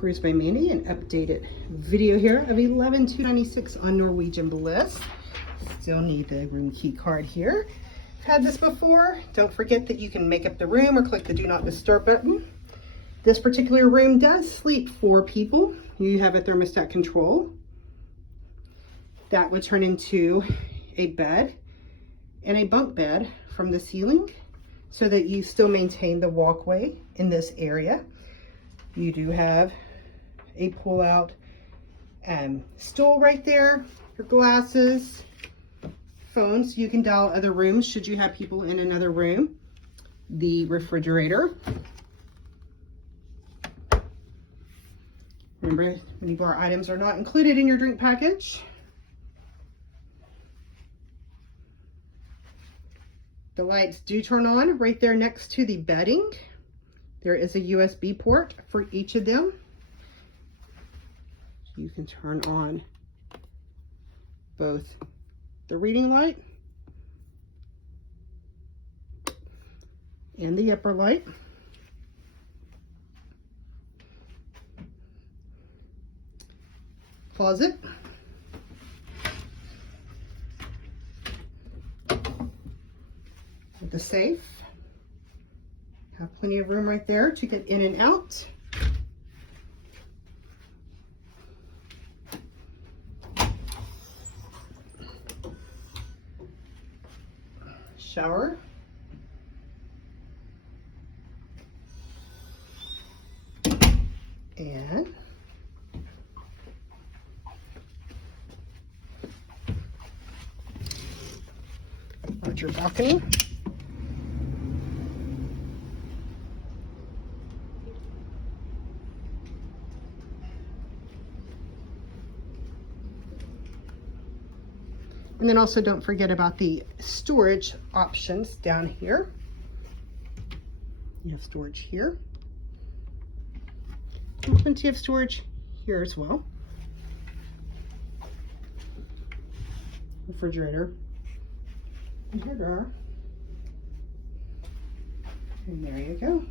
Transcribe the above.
Cruise by Mandy, an updated video here of 11,296 on Norwegian Bliss. Still need the room key card here. Had this before. Don't forget that you can make up the room or click the do not disturb button. This particular room does sleep 4 people. You have a thermostat control. That would turn into a bed and a bunk bed from the ceiling so that you still maintain the walkway in this area. You do have a pull-out stool right there, your glasses, phones. You can dial other rooms should you have people in another room. The refrigerator. Remember, many bar items are not included in your drink package. The lights do turn on right there next to the bedding. There is a USB port for each of them. You can turn on both the reading light and the upper light. Closet. With the safe. Have plenty of room right there to get in and out. Shower. And larger balcony. And then also don't forget about the storage options down here. You have storage here. And plenty of storage here as well. Refrigerator. And here there are. And there you go.